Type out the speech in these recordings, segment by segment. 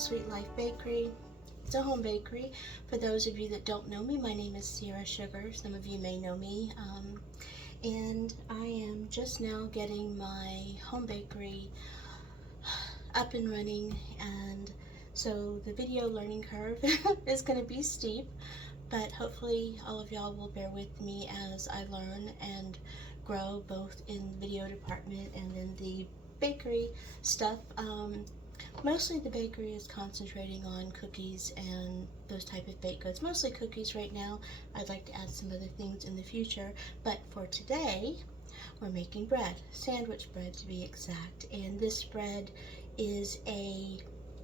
Sweet Life Bakery. It's a home bakery. For those of you that don't know me, my name is Sierra Sugar. Some of you may know me. And I am just now getting my home bakery up and running, and so the video learning curve is going to be steep, but hopefully all of y'all will bear with me as I learn and grow both in the video department and in the bakery stuff. Mostly the bakery is concentrating on cookies and those type of baked goods, mostly cookies right now. I'd like to add some other things in the future, but for today we're making bread, sandwich bread to be exact, and this bread is a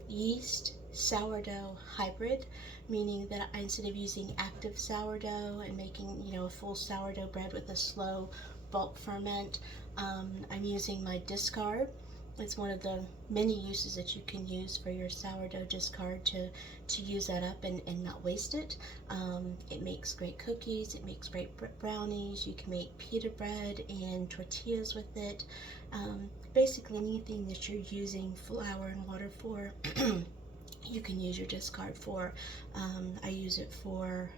yeast sourdough hybrid, meaning that instead of using active sourdough and making, a full sourdough bread with a slow bulk ferment, I'm using my discard. It's one of the many uses that you can use for your sourdough discard to use that up and not waste it. It makes great cookies, it makes great brownies, you can make pita bread and tortillas with it. Basically anything that you're using flour and water for, you can use your discard for. I use it for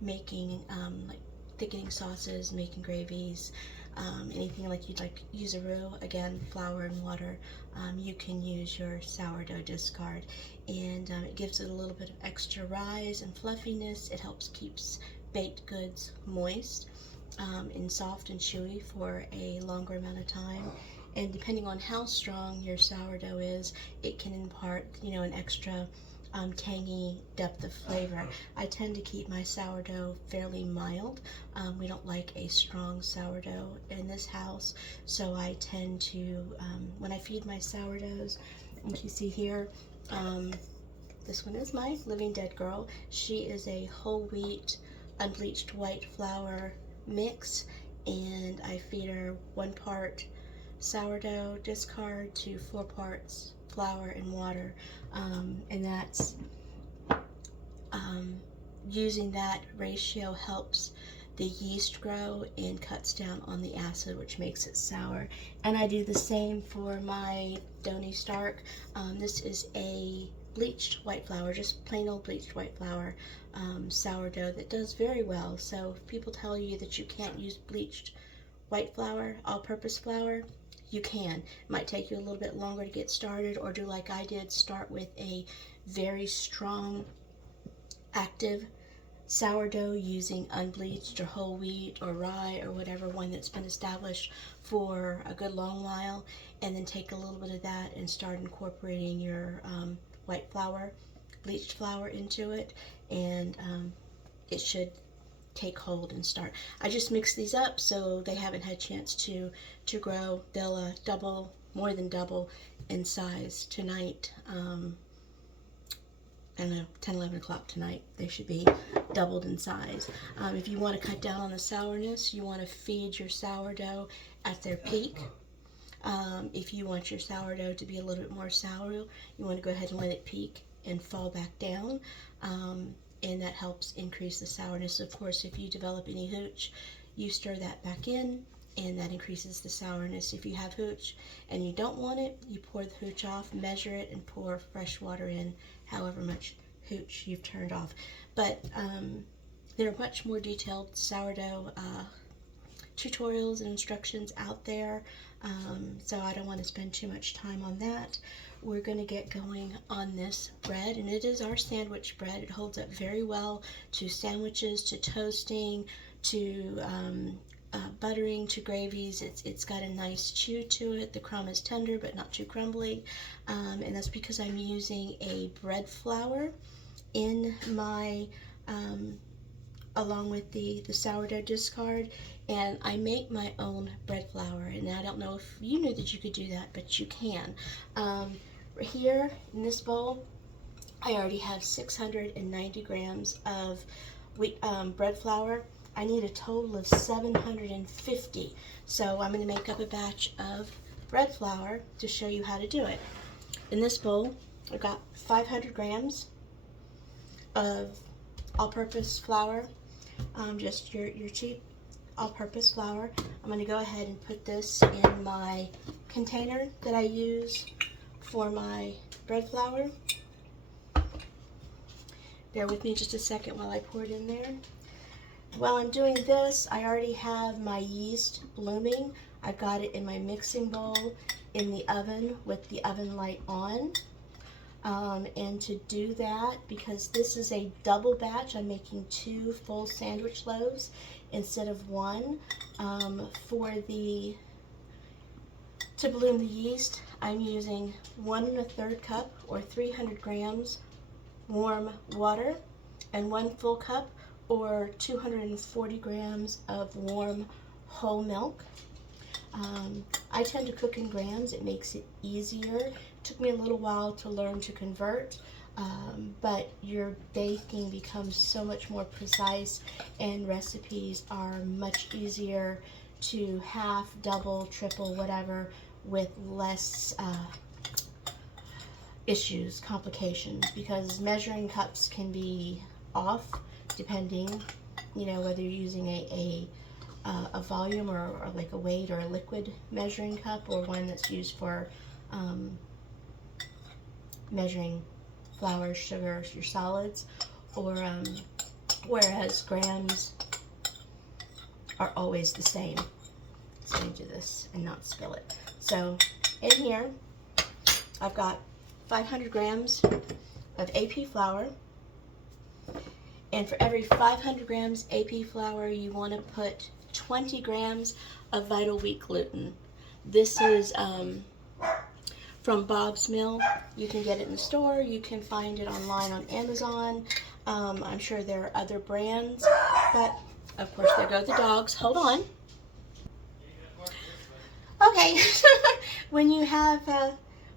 making like thickening sauces, making gravies, anything like you'd like to use a roux, again, flour and water. You can use your sourdough discard, and it gives it a little bit of extra rise and fluffiness. It helps keeps baked goods moist and soft and chewy for a longer amount of time. And depending on how strong your sourdough is, it can impart, an extra tangy depth of flavor. I tend to keep my sourdough fairly mild. We don't like a strong sourdough in this house, so I tend to, when I feed my sourdoughs, and you see here, this one is my living dead girl. She is a whole wheat, unbleached white flour mix, and I feed her 1 part sourdough discard to 4 parts flour and water, and that's using that ratio helps the yeast grow and cuts down on the acid, which makes it sour. And I do the same for my Donny Stark. This is a bleached white flour, just plain old bleached white flour sourdough that does very well. So if people tell you that you can't use bleached white flour, all-purpose flour, you can. It might take you a little bit longer to get started, or do like I did, start with a very strong active sourdough using unbleached or whole wheat or rye or whatever one that's been established for a good long while, and then take a little bit of that and start incorporating your white flour, bleached flour into it, and it should take hold and start. I just mix these up so they haven't had a chance to grow. They'll double, more than double in size tonight. I don't know, 10, 11 o'clock tonight, they should be doubled in size. If you want to cut down on the sourness, you want to feed your sourdough at their peak. If you want your sourdough to be a little bit more sour, you want to go ahead and let it peak and fall back down. And that helps increase the sourness. Of course, if you develop any hooch, you stir that back in, and that increases the sourness. If you have hooch and you don't want it, you pour the hooch off, measure it, and pour fresh water in, however much hooch you've turned off. But there are much more detailed sourdough tutorials and instructions out there, so I don't want to spend too much time on that. We're going to get going on this bread, and it is our sandwich bread. It holds up very well to sandwiches, to toasting, to buttering, to gravies. It's got a nice chew to it. The crumb is tender but not too crumbly, and that's because I'm using a bread flour in my along with the sourdough discard, and I make my own bread flour. And I don't know if you knew that you could do that, but you can. Here in this bowl, I already have 690 grams of wheat bread flour. I need a total of 750, so I'm going to make up a batch of bread flour to show you how to do it. In this bowl, I've got 500 grams of all-purpose flour, just your cheap all-purpose flour. I'm going to go ahead and put this in my container that I use for my bread flour. Bear with me just a second while I pour it in there. While I'm doing this, I already have my yeast blooming. I've got it in my mixing bowl in the oven with the oven light on. And to do that, because this is a double batch, I'm making 2 full sandwich loaves instead of 1. To bloom the yeast, I'm using 1 1/3 cup or 300 grams warm water and 1 full cup or 240 grams of warm whole milk. I tend to cook in grams. It makes it easier. It took me a little while to learn to convert, but your baking becomes so much more precise and recipes are much easier to half, double, triple, whatever, with less issues, complications, because measuring cups can be off depending, whether you're using a volume or like a weight or a liquid measuring cup, or one that's used for measuring flour, sugar, your solids, or whereas grams are always the same. So let me do this and not spill it. So in here, I've got 500 grams of AP flour. And for every 500 grams AP flour, you want to put 20 grams of vital wheat gluten. This is from Bob's Mill. You can get it in the store. You can find it online on Amazon. I'm sure there are other brands, but of course there go the dogs. Hold on. Okay, when you have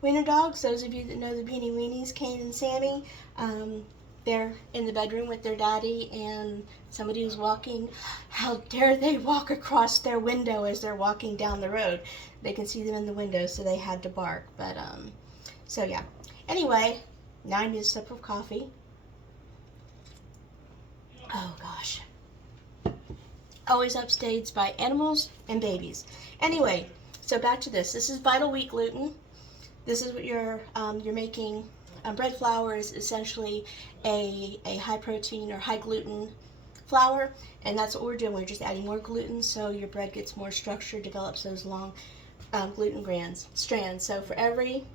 wiener dogs, those of you that know the Beanie Weenies, Kane and Sammy, they're in the bedroom with their daddy and somebody was walking. How dare they walk across their window as they're walking down the road? They can see them in the window, so they had to bark. But, so yeah. Anyway, now I need a sip of coffee. Oh gosh. Always upstaged by animals and babies. Anyway, so back to this. This is vital wheat gluten. This is what you're making. Bread flour is essentially a high protein or high gluten flour, and that's what we're doing. We're just adding more gluten so your bread gets more structure, develops those long gluten strands. So for every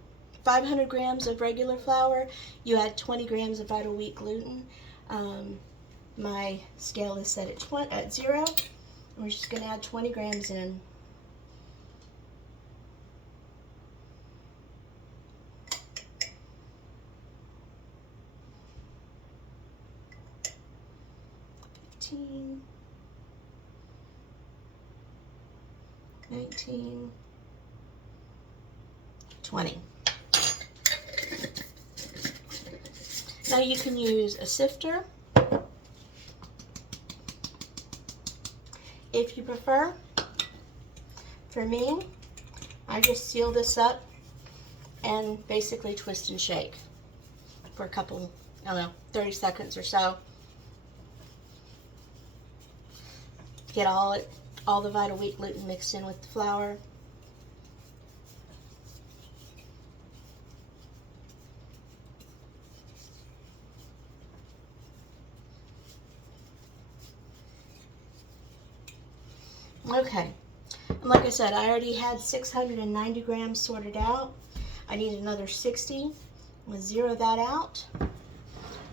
500 grams of regular flour, you add 20 grams of vital wheat gluten. My scale is set at 0. We're just going to add 20 grams in. $15, $19, $20. Now you can use a sifter if you prefer. For me, I just seal this up and basically twist and shake for a couple, 30 seconds or so. Get all the vital wheat gluten mixed in with the flour. Okay, and like I said, I already had 690 grams sorted out. I need another 60. I'm going to zero that out. I'm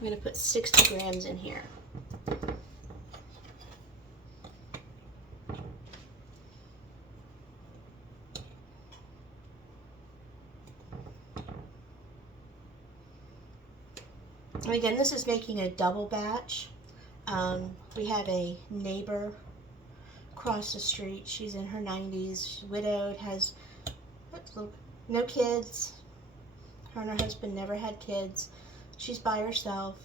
going to put 60 grams in here. And again, this is making a double batch. We have a neighbor across the street. She's in her 90s, widowed, has no kids. Her and her husband never had kids. She's by herself.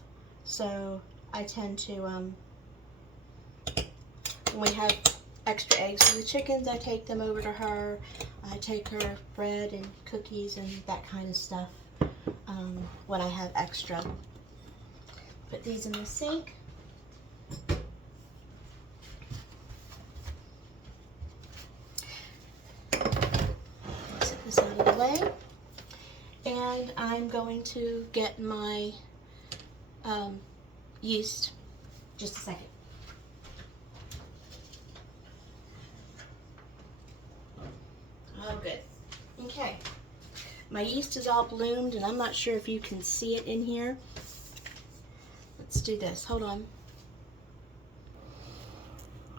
So I tend to, when we have extra eggs for the chickens, I take them over to her. I take her bread and cookies and that kind of stuff when I have extra. Put these in the sink. Set this out of the way. And I'm going to get my yeast. Just a second. Oh, good. Okay. My yeast is all bloomed, and I'm not sure if you can see it in here. Let's do this. Hold on.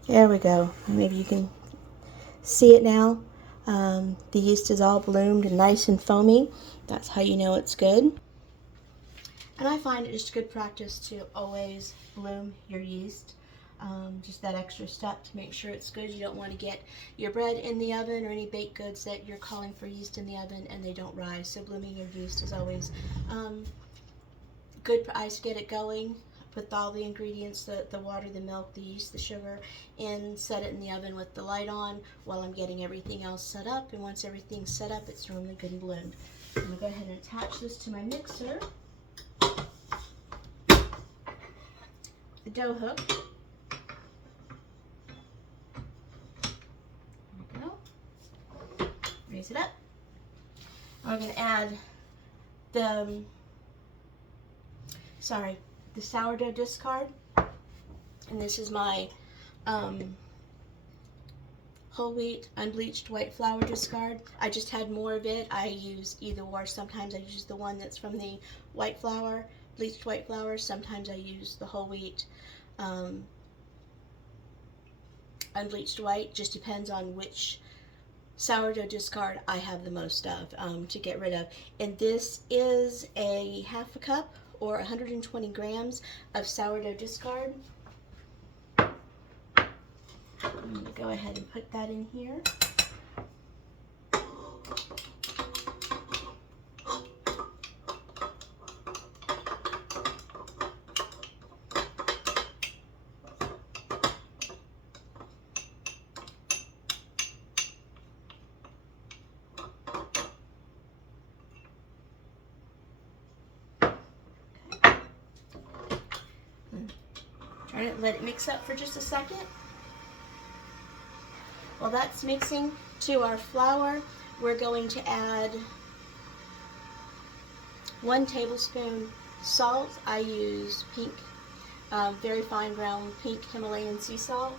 There we go. Maybe you can see it now. The yeast is all bloomed and nice and foamy. That's how you know it's good. And I find it just good practice to always bloom your yeast. Just that extra step to make sure it's good. You don't want to get your bread in the oven or any baked goods that you're calling for yeast in the oven and they don't rise. So blooming your yeast is always good for ice to get it going. Put all the ingredients, the water, the milk, the yeast, the sugar, and set it in the oven with the light on while I'm getting everything else set up. And once everything's set up, it's normally good and bloomed. I'm going to go ahead and attach this to my mixer. The dough hook. There we go. Raise it up. I'm going to add the sourdough discard, and this is my whole wheat unbleached white flour discard. I just had more of it. I use either or. Sometimes I use the one that's from the white flour, bleached white flour. Sometimes I use the whole wheat unbleached white. Just depends on which sourdough discard I have the most of to get rid of. And this is a half a cup or 120 grams of sourdough discard. I'm going to go ahead and put that in here. Turn it, let it mix up for just a second. While that's mixing to our flour, we're going to add 1 tablespoon salt. I use pink, very fine ground pink Himalayan sea salt.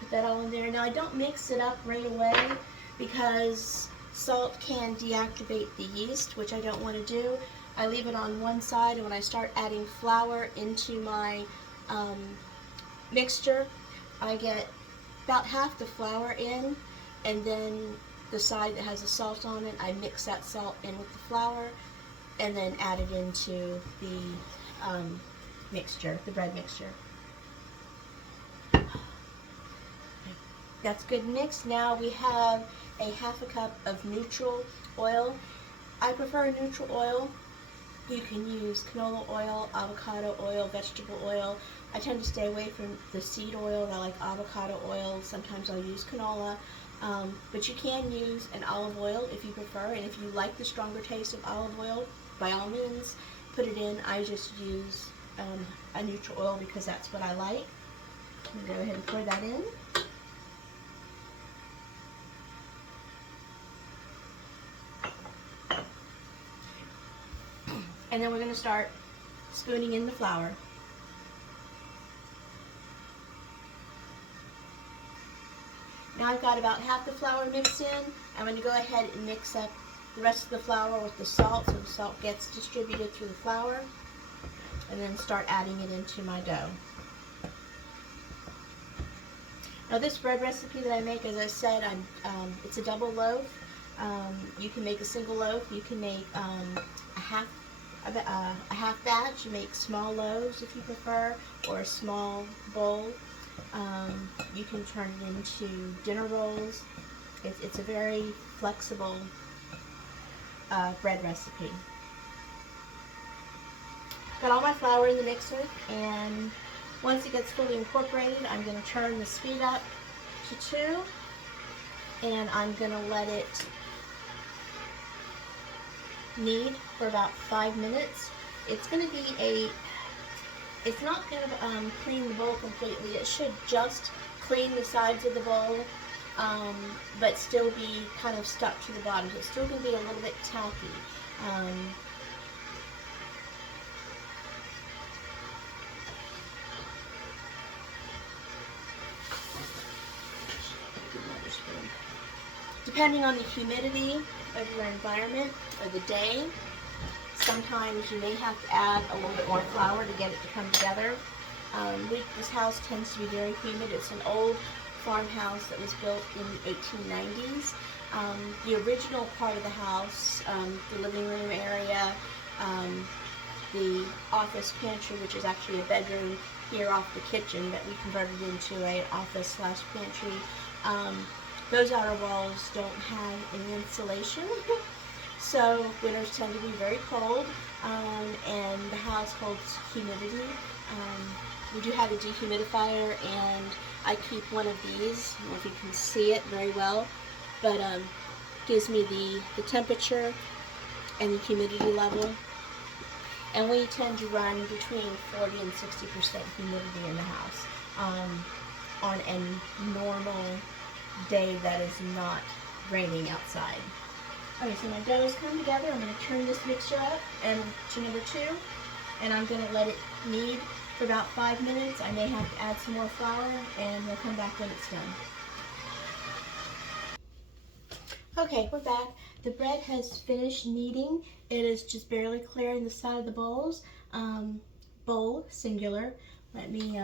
Put that all in there. Now I don't mix it up right away because salt can deactivate the yeast, which I don't want to do. I leave it on one side, and when I start adding flour into my mixture, I get about half the flour in, and then the side that has the salt on it, I mix that salt in with the flour, and then add it into the mixture, the bread mixture. That's good mixed. Now we have a half a cup of neutral oil. I prefer neutral oil. You can use canola oil, avocado oil, vegetable oil. I tend to stay away from the seed oil. I like avocado oil. Sometimes I'll use canola. But you can use an olive oil if you prefer. And if you like the stronger taste of olive oil, by all means, put it in. I just use a neutral oil because that's what I like. I'm going to go ahead and pour that in. And then we're going to start spooning in the flour. Now I've got about half the flour mixed in. I'm going to go ahead and mix up the rest of the flour with the salt so the salt gets distributed through the flour. And then start adding it into my dough. Now this bread recipe that I make, as I said, it's a double loaf. You can make a single loaf. You can make a half batch. You make small loaves if you prefer, or a small bowl. You can turn it into dinner rolls. It's a very flexible bread recipe. Got all my flour in the mixer, and once it gets fully incorporated, I'm going to turn the speed up to 2, and I'm going to let it knead for about 5 minutes. It's going to be it's not going to clean the bowl completely. It should just clean the sides of the bowl but still be kind of stuck to the bottom. So it's still going to be a little bit tacky. Depending on the humidity of your environment or the day, sometimes you may have to add a little bit more flour to get it to come together. This house tends to be very humid. It's an old farmhouse that was built in the 1890s. The original part of the house, the living room area, the office pantry, which is actually a bedroom here off the kitchen that we converted into an office slash pantry. Those outer walls don't have any insulation, so winters tend to be very cold, and the house holds humidity. We do have a dehumidifier, and I keep one of these. I don't know if you can see it very well, but gives me the temperature and the humidity level. And we tend to run between 40 and 60% humidity in the house on a normal day that is not raining outside. Okay, so my dough has come together. I'm going to turn this mixture up and to number 2, and I'm going to let it knead for about 5 minutes. I may have to add some more flour, and we'll come back when it's done. Okay, we're back. The bread has finished kneading. It is just barely clearing the side of the bowls. Bowl, singular. Let me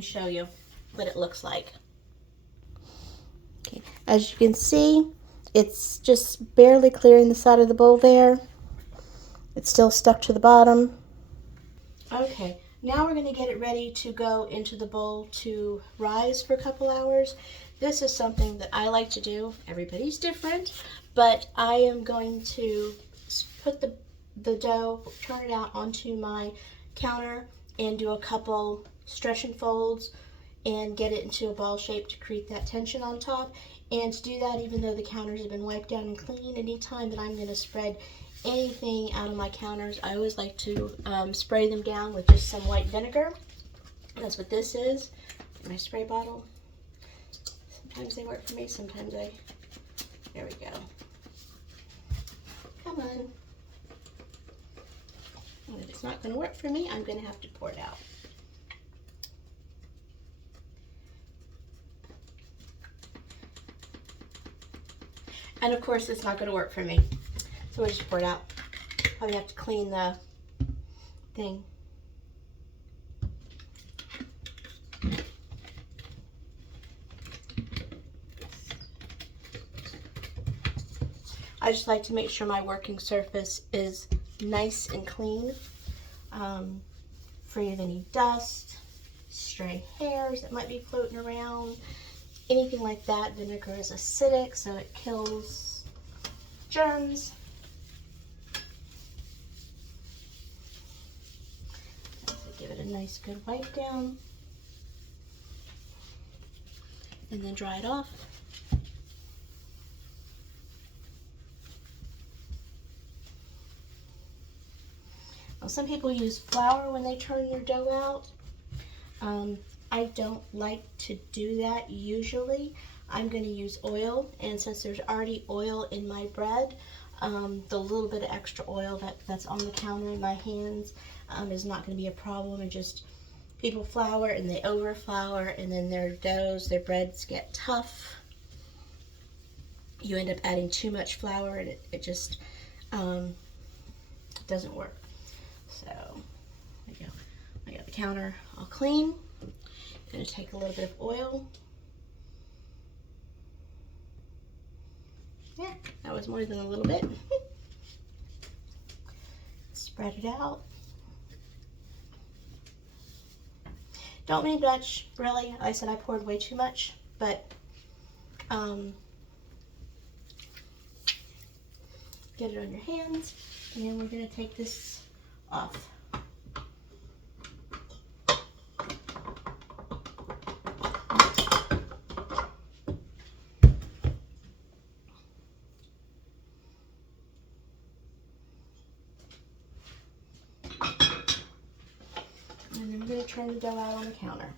show you what it looks like. Okay. As you can see, it's just barely clearing the side of the bowl there. It's still stuck to the bottom. Okay, now we're going to get it ready to go into the bowl to rise for a couple hours. This is something that I like to do. Everybody's different, but I am going to put the dough, turn it out onto my counter, and do a couple stretch and folds and get it into a ball shape to create that tension on top. And to do that, even though the counters have been wiped down and clean, anytime that I'm going to spread anything out of my counters, I always like to spray them down with just some white vinegar. That's what this is. My spray bottle. Sometimes they work for me, sometimes there we go. Come on. And if it's not going to work for me, I'm going to have to pour it out. And of course, it's not going to work for me. So we'll just pour it out. Probably have to clean the thing. I just like to make sure my working surface is nice and clean, free of any dust, stray hairs that might be floating around, anything like that. Vinegar is acidic, so it kills germs. So give it a nice good wipe down, and then dry it off. Now, some people use flour when they turn their dough out. I don't like to do that usually. I'm going to use oil, and since there's already oil in my bread, the little bit of extra oil that's on the counter in my hands is not going to be a problem. And just people flour and they over flour, and then their doughs, their breads get tough. You end up adding too much flour, and it just doesn't work. So there you go. I got the counter all clean. I'm going to take a little bit of oil. Yeah, that was more than a little bit. Spread it out. Don't need much, really. Like I said, I poured way too much, but get it on your hands, and then we're going to take this off. And then we're going to turn the dough out on the counter.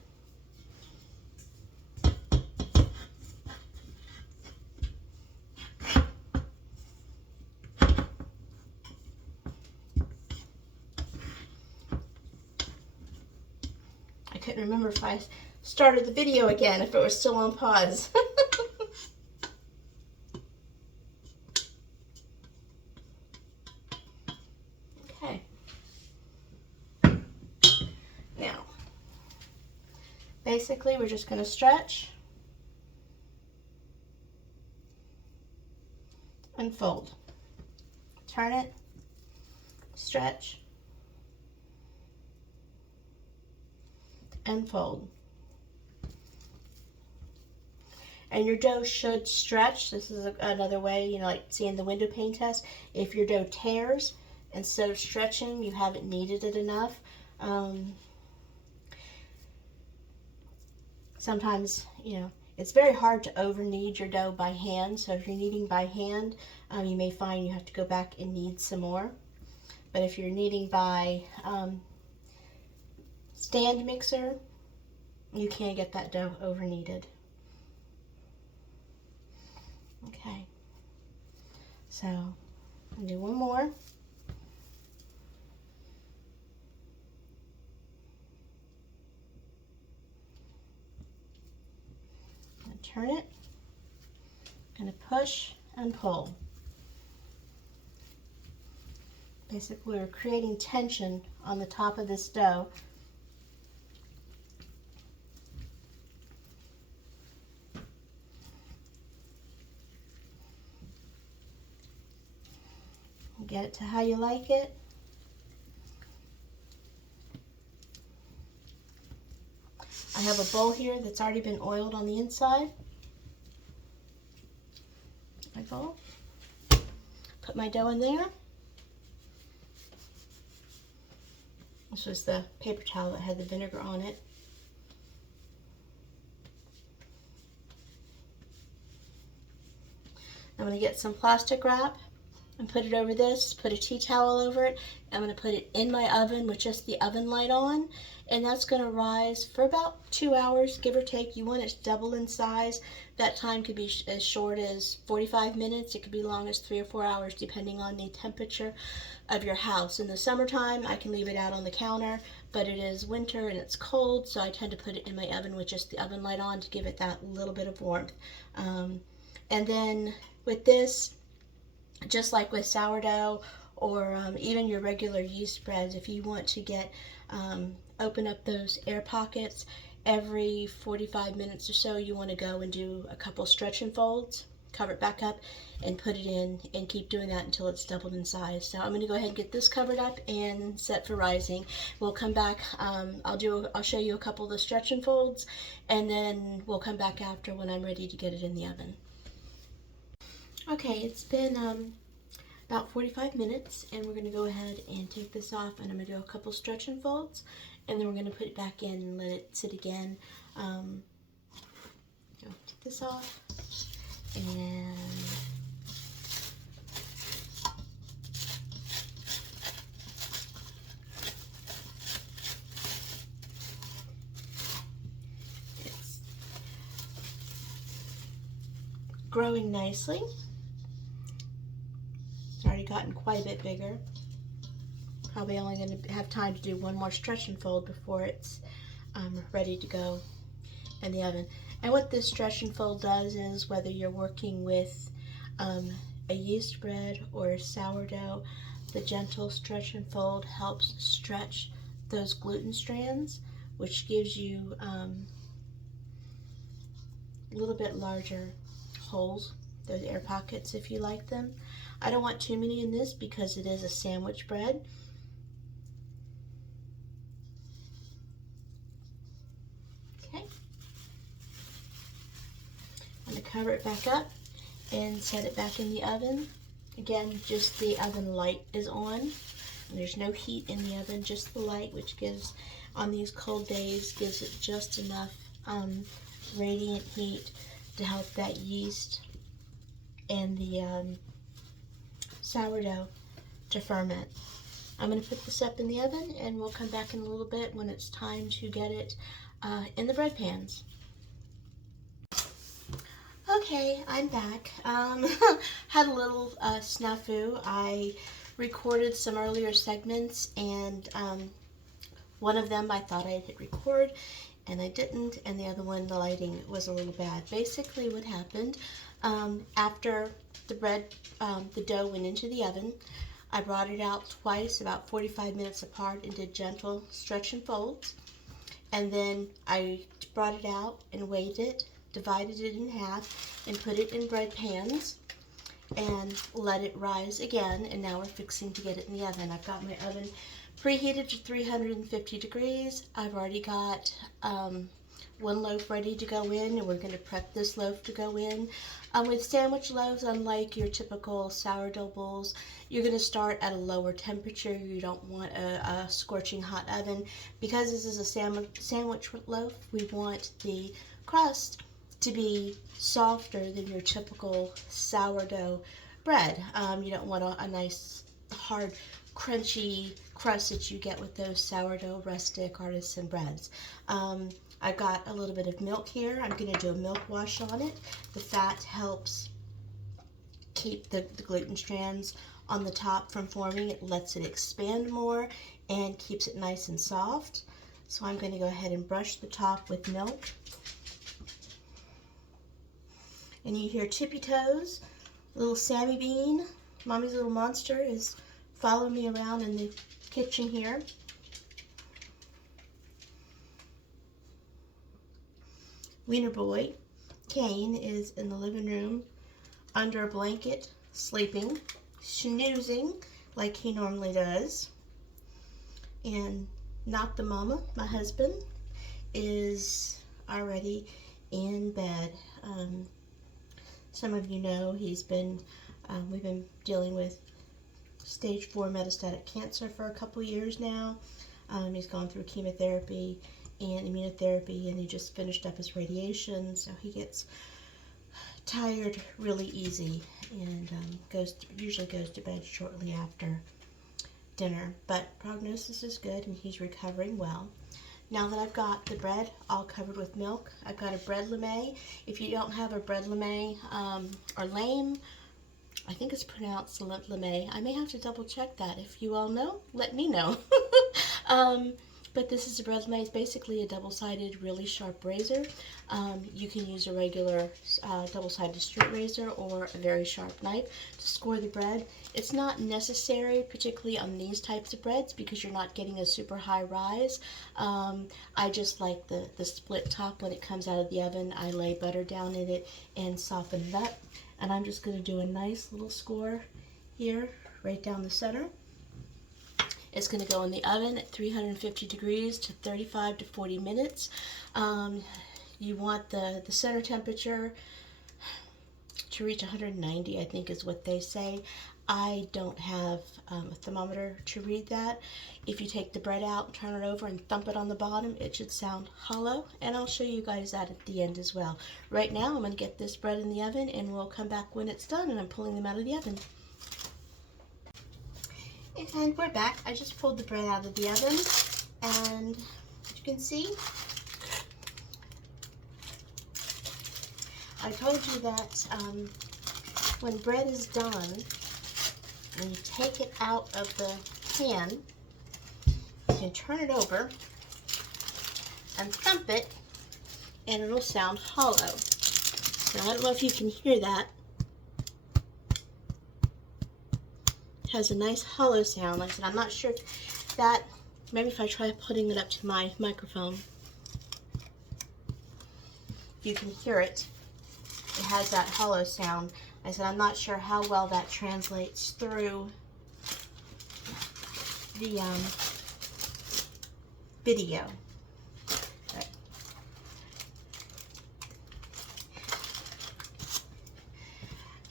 couldn't remember if I started the video again, if it was still on pause. Okay. Now, basically we're just going to stretch and fold. Turn it, stretch, and fold. And your dough should stretch. This is another way, you know, like seeing the window pane test. If your dough tears, instead of stretching, you haven't kneaded it enough. Sometimes, you know, it's very hard to over knead your dough by hand. So if you're kneading by hand, you may find you have to go back and knead some more. But if you're kneading by stand mixer, you can't get that dough over kneaded. Okay, so I'll do one more. And turn it. I'm going to push and pull. Basically, we're creating tension on the top of this dough. Get it to how you like it. I have a bowl here that's already been oiled on the inside. My bowl. Put my dough in there. This was the paper towel that had the vinegar on it. I'm going to get some plastic wrap and put it over this, put a tea towel over it. I'm going to put it in my oven with just the oven light on, and that's going to rise for about 2 hours, give or take. You want it to double in size. That time could be as short as 45 minutes. It could be long as 3 or 4 hours, depending on the temperature of your house. In the summertime, I can leave it out on the counter, but it is winter and it's cold, so I tend to put it in my oven with just the oven light on to give it that little bit of warmth. And then with this, just like with sourdough or even your regular yeast breads, if you want to get open up those air pockets every 45 minutes or so, you want to go and do a couple stretch and folds, cover it back up and put it in, and keep doing that until it's doubled in size. So I'm going to go ahead and get this covered up and set for rising. We'll come back. I'll show you a couple of the stretch and folds, and then we'll come back after when I'm ready to get it in the oven. Okay, it's been about 45 minutes, and we're going to go ahead and take this off, and I'm going to do a couple stretch and folds, and then we're going to put it back in and let it sit again. Take this off, and it's growing nicely. It's already gotten quite a bit bigger. Probably only going to have time to do one more stretch and fold before it's ready to go in the oven. And what this stretch and fold does is, whether you're working with a yeast bread or sourdough, the gentle stretch and fold helps stretch those gluten strands, which gives you a little bit larger holes, those air pockets if you like them. I don't want too many in this because it is a sandwich bread. Okay. I'm going to cover it back up and set it back in the oven. Again, just the oven light is on. And there's no heat in the oven, just the light, which gives, on these cold days, gives it just enough radiant heat to help that yeast and the sourdough to ferment. I'm going to put this up in the oven, and we'll come back in a little bit when it's time to get it in the bread pans. Okay, I'm back. Had a little snafu. I recorded some earlier segments and One of them I thought I'd hit record and I didn't, and the other one the lighting was a little bad. Basically what happened, after the dough went into the oven, I brought it out twice, about 45 minutes apart, and did gentle stretch and folds. And then I brought it out and weighed it, divided it in half, and put it in bread pans and let it rise again. And now we're fixing to get it in the oven. I've got my oven preheated to 350 degrees. I've already got one loaf ready to go in, and we're going to prep this loaf to go in. With sandwich loaves, unlike your typical sourdough bowls, you're going to start at a lower temperature. You don't want a scorching hot oven. Because this is a sandwich loaf, we want the crust to be softer than your typical sourdough bread. You don't want a nice, hard, crunchy crust that you get with those sourdough rustic artisan breads. I've got a little bit of milk here. I'm going to do a milk wash on it. The fat helps keep the gluten strands on the top from forming. It lets it expand more and keeps it nice and soft. So I'm going to go ahead and brush the top with milk. And you hear tippy toes. Little Sammy Bean, Mommy's little monster, is following me around in the kitchen here. Wiener Boy, Kane, is in the living room under a blanket, sleeping, snoozing like he normally does. And Not the Mama, my husband, is already in bed. Some of you know we've been dealing with stage 4 metastatic cancer for a couple years now. He's gone through chemotherapy and immunotherapy, and he just finished up his radiation, so he gets tired really easy and usually goes to bed shortly after dinner. But prognosis is good, and he's recovering well. Now that I've got the bread all covered with milk, I've got a bread lame. If you don't have a bread lame or lame, I think it's pronounced lame. I may have to double check that. If you all know, let me know. But this is a bread lame. It's basically a double-sided, really sharp razor. You can use a regular double-sided straight razor or a very sharp knife to score the bread. It's not necessary, particularly on these types of breads, because you're not getting a super high rise. I just like the split top when it comes out of the oven. I lay butter down in it and soften it up. And I'm just going to do a nice little score here, right down the center. It's going to go in the oven at 350 degrees to 35 to 40 minutes. You want the center temperature to reach 190, I think is what they say. I don't have a thermometer to read that. If you take the bread out, turn it over, and thump it on the bottom, it should sound hollow, and I'll show you guys that at the end as well. Right now, I'm going to get this bread in the oven, and we'll come back when it's done, and I'm pulling them out of the oven. And we're back. I just pulled the bread out of the oven, and as you can see, I told you that when bread is done, and you take it out of the pan, you can turn it over and thump it, and it'll sound hollow. Now, I don't know if you can hear that. It has a nice hollow sound. Like I said, I'm not sure if that, maybe if I try putting it up to my microphone, you can hear it. It has that hollow sound. I said, I'm not sure how well that translates through the video. Right.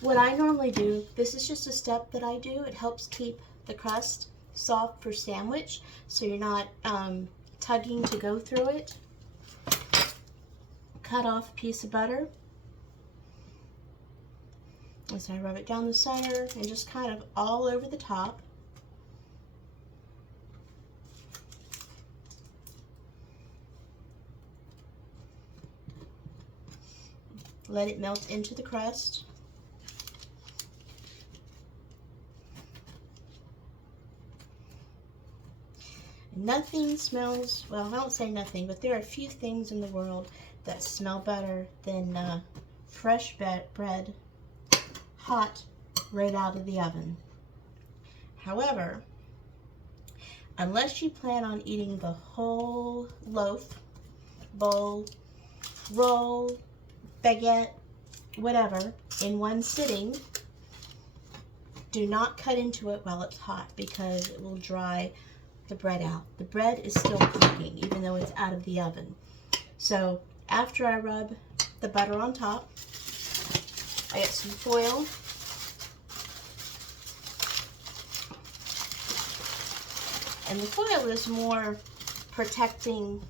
What I normally do, this is just a step that I do. It helps keep the crust soft for sandwich, so you're not tugging to go through it. Cut off a piece of butter. And so I rub it down the center and just kind of all over the top. Let it melt into the crust. Nothing smells, well, I won't say nothing, but there are a few things in the world that smell better than fresh bread, hot, right out of the oven. However, unless you plan on eating the whole loaf, bowl, roll, baguette, whatever, in one sitting, do not cut into it while it's hot because it will dry the bread out. The bread is still cooking even though it's out of the oven. So after I rub the butter on top, I get some foil. And the foil is more protecting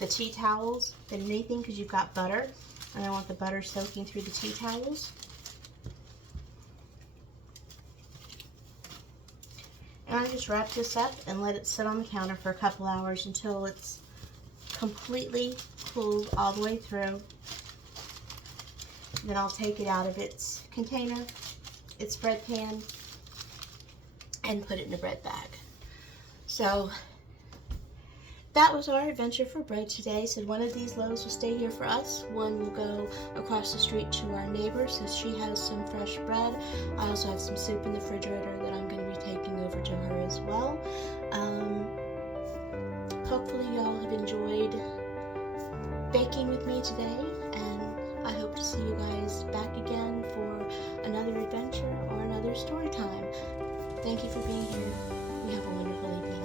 the tea towels than anything because you've got butter. And I want the butter soaking through the tea towels. And I just wrap this up and let it sit on the counter for a couple hours until it's completely cooled all the way through. Then I'll take it out of its container, its bread pan, and put it in a bread bag. So that was our adventure for bread today. So one of these loaves will stay here for us. One will go across the street to our neighbor, so she has some fresh bread. I also have some soup in the refrigerator that I'm going to be taking over to her as well. Hopefully y'all have enjoyed baking with me today, and I hope to see you guys back again for another adventure or another story time. Thank you for being here. You have a wonderful evening.